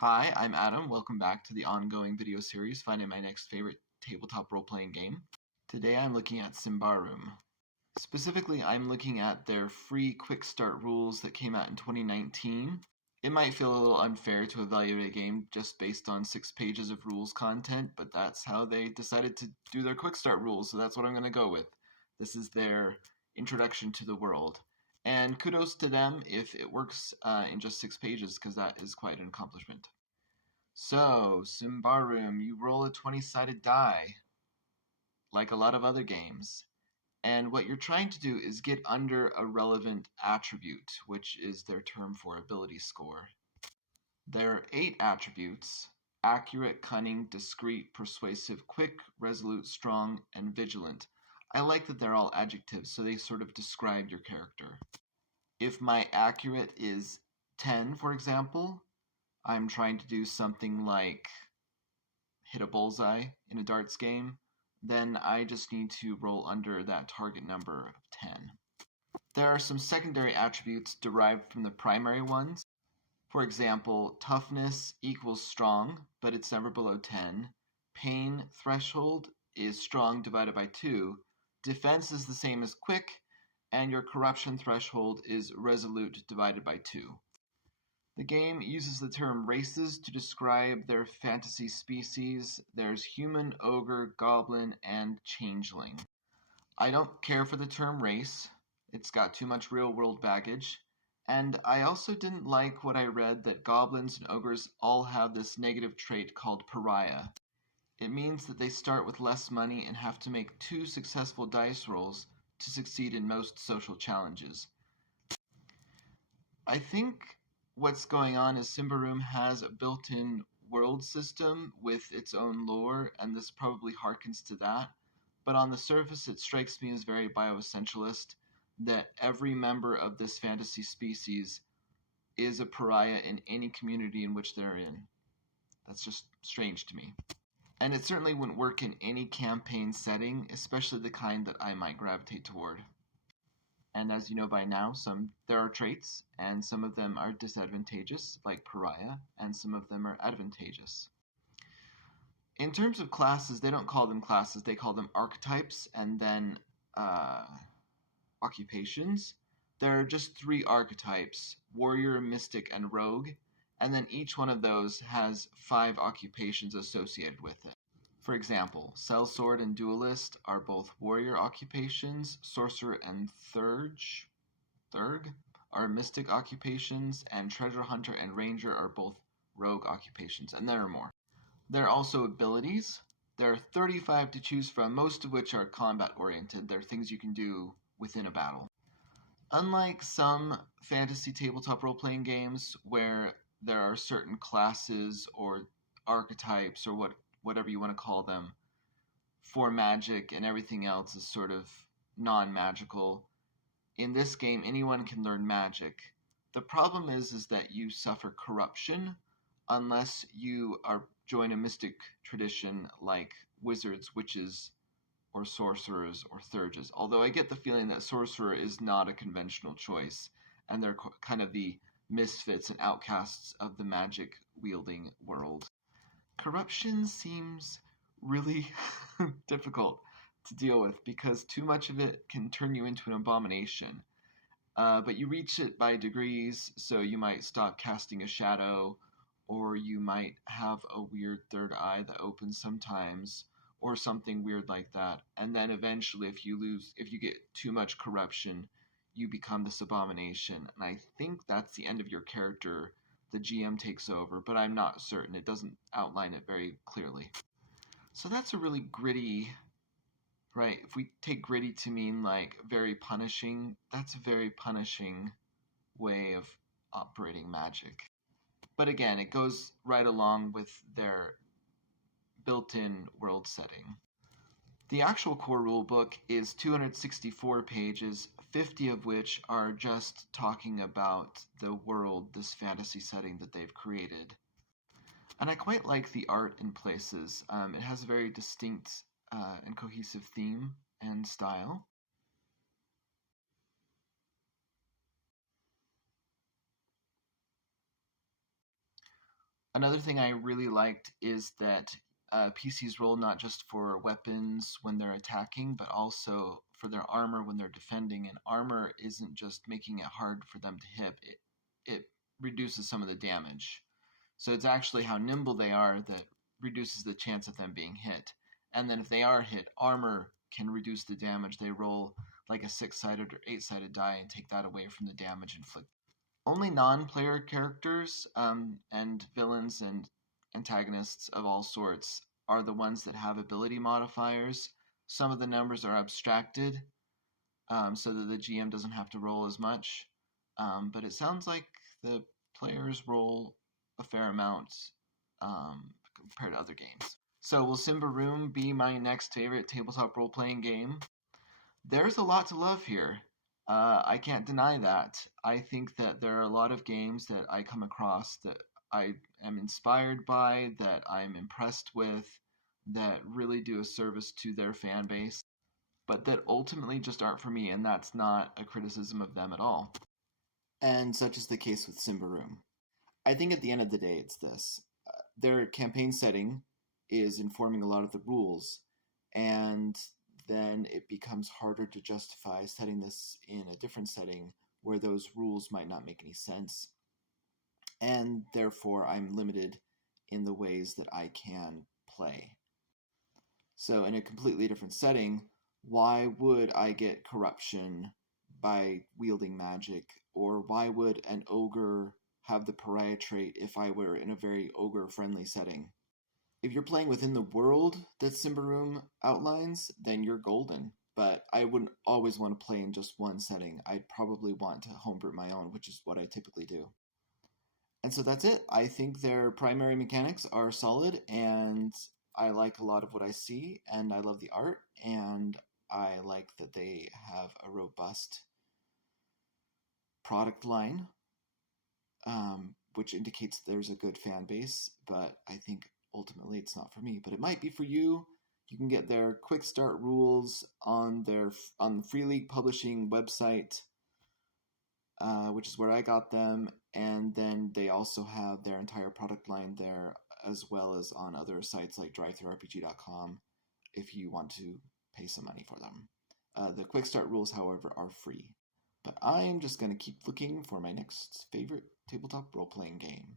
Hi, I'm Adam. Welcome back to the ongoing video series finding my next favorite tabletop role-playing game. Today I'm looking at Symbaroum. Specifically, I'm looking at their free quick start rules that came out in 2019. It might feel a little unfair to evaluate a game just based on 6 pages of rules content, but that's how they decided to do their quick start rules, so that's what I'm going to go with. This is their introduction to the world. And kudos to them if it works in just 6 pages, because that is quite an accomplishment. So, Symbaroum, you roll a 20-sided die, like a lot of other games. And what you're trying to do is get under a relevant attribute, which is their term for ability score. There are 8 attributes: accurate, cunning, discreet, persuasive, quick, resolute, strong, and vigilant. I like that they're all adjectives, so they sort of describe your character. If my accurate is 10, for example, I'm trying to do something like hit a bullseye in a darts game, then I just need to roll under that target number of 10. There are some secondary attributes derived from the primary ones. For example, toughness equals strong, but it's never below 10. Pain threshold is strong divided by 2. Defense is the same as quick, and your corruption threshold is resolute divided by 2. The game uses the term races to describe their fantasy species. There's human, ogre, goblin, and changeling. I don't care for the term race. It's got too much real-world baggage. And I also didn't like what I read that goblins and ogres all have this negative trait called pariah. It means that they start with less money and have to make 2 successful dice rolls to succeed in most social challenges. I think what's going on is Symbaroum has a built-in world system with its own lore, and this probably harkens to that. But on the surface, it strikes me as very bioessentialist, that every member of this fantasy species is a pariah in any community in which they're in. That's just strange to me. And it certainly wouldn't work in any campaign setting, especially the kind that I might gravitate toward. And as you know by now, there are traits, and some of them are disadvantageous, like pariah, and some of them are advantageous. In terms of classes, they don't call them classes, they call them archetypes, and then occupations. There are just 3 archetypes: warrior, mystic, and rogue, and then each one of those has 5 occupations associated with it. For example, sellsword and duelist are both warrior occupations, sorcerer and thurg are mystic occupations, and treasure hunter and ranger are both rogue occupations, and there are more. There are also abilities. There are 35 to choose from, most of which are combat-oriented. They're things you can do within a battle. Unlike some fantasy tabletop role-playing games where there are certain classes or archetypes or whatever you want to call them for magic and everything else is sort of non-magical, in this game anyone can learn magic. The problem is that you suffer corruption unless you join a mystic tradition like wizards, witches, or sorcerers, or thurges. Although I get the feeling that sorcerer is not a conventional choice, and they're kind of the misfits and outcasts of the magic-wielding world. Corruption seems really difficult to deal with because too much of it can turn you into an abomination. But you reach it by degrees, so you might stop casting a shadow, or you might have a weird third eye that opens sometimes, or something weird like that. And then eventually, if you get too much corruption, you become this abomination. And I think that's the end of your character. The GM takes over, but I'm not certain. It doesn't outline it very clearly. So that's a really gritty, right? If we take gritty to mean like very punishing, that's a very punishing way of operating magic. But again, it goes right along with their built-in world setting. The actual core rulebook is 264 pages, 50 of which are just talking about the world, this fantasy setting that they've created. And I quite like the art in places. It has a very distinct and cohesive theme and style. Another thing I really liked is that PCs roll not just for weapons when they're attacking, but also for their armor when they're defending. And armor isn't just making it hard for them to hit, it reduces some of the damage. So it's actually how nimble they are that reduces the chance of them being hit. And then if they are hit, armor can reduce the damage. They roll like a 6-sided or 8-sided die and take that away from the damage inflicted. Only non-player characters and villains and antagonists of all sorts are the ones that have ability modifiers. Some of the numbers are abstracted so that the GM doesn't have to roll as much. But it sounds like the players roll a fair amount compared to other games. So will Symbaroum be my next favorite tabletop role-playing game? There's a lot to love here. I can't deny that. I think that there are a lot of games that I come across that I am inspired by, that I'm impressed with, that really do a service to their fan base, but that ultimately just aren't for me, and that's not a criticism of them at all. And such is the case with Symbaroum. I think at the end of the day, it's this. Their campaign setting is informing a lot of the rules, and then it becomes harder to justify setting this in a different setting where those rules might not make any sense. And therefore, I'm limited in the ways that I can play. So, in a completely different setting, why would I get corruption by wielding magic? Or why would an ogre have the pariah trait if I were in a very ogre-friendly setting? If you're playing within the world that Symbaroum outlines, then you're golden. But I wouldn't always want to play in just one setting. I'd probably want to homebrew my own, which is what I typically do. And so that's it. I think their primary mechanics are solid, and I like a lot of what I see, and I love the art, and I like that they have a robust product line, which indicates there's a good fan base, but I think ultimately it's not for me. But it might be for you. You can get their quick start rules on the Free League Publishing website, which is where I got them, and then they also have their entire product line there, as well as on other sites like drivethrurpg.com if you want to pay some money for them. The quick start rules, however, are free. But I'm just going to keep looking for my next favorite tabletop role-playing game.